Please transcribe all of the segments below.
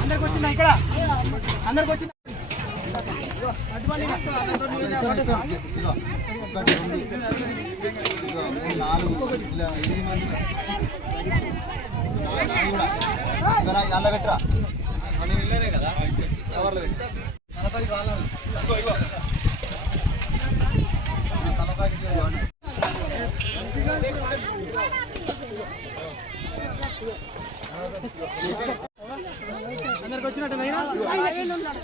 అందరికి వచ్చిందా? ఇక్కడ అందరికి వచ్చిందా? పెట్టరా అందరికి వచ్చినట్టు నైనా? ప్రవీణ్ ఎందుకు ప్రవీణ్ కడుపు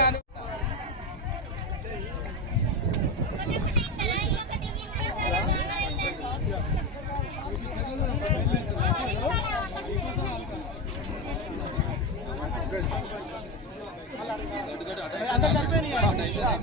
గాడి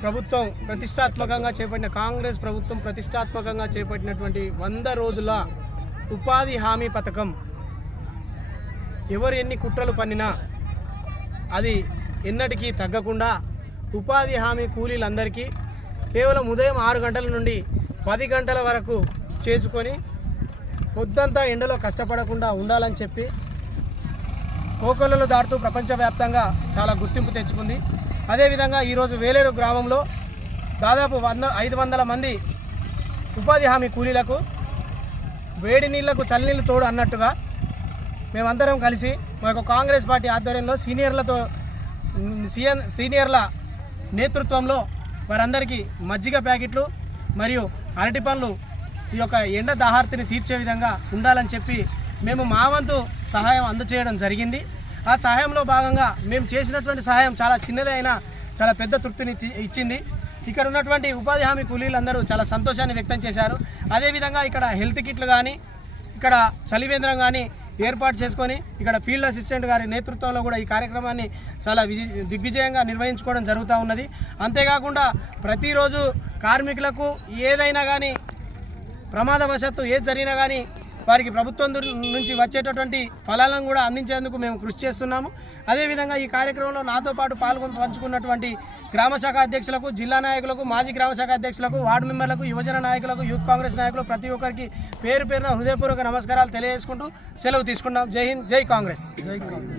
ప్రభుత్వం ప్రతిష్టాత్మకంగా చేపట్టిన కాంగ్రెస్ ప్రభుత్వం ప్రతిష్టాత్మకంగా చేపట్టినటువంటి వంద రోజుల ఉపాధి హామీ పథకం. ఎవరు ఎన్ని కుట్రలు పన్నినా అది ఎన్నటికీ తగ్గకుండా ఉపాధి హామీ కూలీలందరికీ కేవలం ఉదయం ఆరు గంటల నుండి పది గంటల వరకు చేసుకొని పొద్దంతా ఎండలో కష్టపడకుండా ఉండాలని చెప్పి కోకొల్లలు దాటుతూ ప్రపంచవ్యాప్తంగా చాలా గుర్తింపు తెచ్చుకుంది. అదేవిధంగా ఈరోజు వేలేరు గ్రామంలో దాదాపు వంద ఐదు వందల మంది ఉపాధి హామీ కూలీలకు వేడి నీళ్ళకు చల్లనీళ్ళు తోడు అన్నట్టుగా మేమందరం కలిసి మా యొక్క కాంగ్రెస్ పార్టీ ఆధ్వర్యంలో సీనియర్లతో సీఎన్ సీనియర్ల నేతృత్వంలో వారందరికీ మజ్జిగ ప్యాకెట్లు మరియు అరటి పండ్లు ఈ యొక్క ఎండ దాహార్తిని తీర్చే విధంగా ఉండాలని చెప్పి మేము మా వంతు సహాయం అందచేయడం జరిగింది. ఆ సహాయంలో భాగంగా మేము చేసినటువంటి సహాయం చాలా చిన్నదే అయినా చాలా పెద్ద తృప్తిని తి- ఇచ్చింది. ఇక్కడ ఉన్నటువంటి ఉపాధి హామీ కూలీలందరూ చాలా సంతోషాన్ని వ్యక్తం చేశారు. అదేవిధంగా ఇక్కడ హెల్త్ కిట్లు కానీ ఇక్కడ చలివేంద్రం కానీ ఏర్పాటు చేసుకొని ఇక్కడ ఫీల్డ్ అసిస్టెంట్ గారి నేతృత్వంలో కూడా ఈ కార్యక్రమాన్ని చాలా దిగ్విజయంగా నిర్వహించుకోవడం జరుగుతూ ఉన్నది. అంతేకాకుండా ప్రతిరోజు కార్మికులకు ఏదైనా కానీ ప్రమాదవశాత్తు ఏది జరిగినా కానీ వారికి ప్రభుత్వం నుంచి వచ్చేటటువంటి ఫలాలను కూడా అందించేందుకు మేము కృషి చేస్తున్నాము. అదేవిధంగా ఈ కార్యక్రమంలో నాతో పాటు పాల్గొని పంచుకున్నటువంటి గ్రామ శాఖ అధ్యక్షులకు జిల్లా నాయకులకు మాజీ గ్రామ శాఖ అధ్యక్షులకు వార్డు మెంబర్లకు యువజన నాయకులకు యూత్ కాంగ్రెస్ నాయకులు ప్రతి ఒక్కరికి పేరు పేరున హృదయపూర్వక నమస్కారాలు తెలియజేసుకుంటూ సెలవు తీసుకున్నాం జై హింద్ జై కాంగ్రెస్. జై కాంగ్రెస్.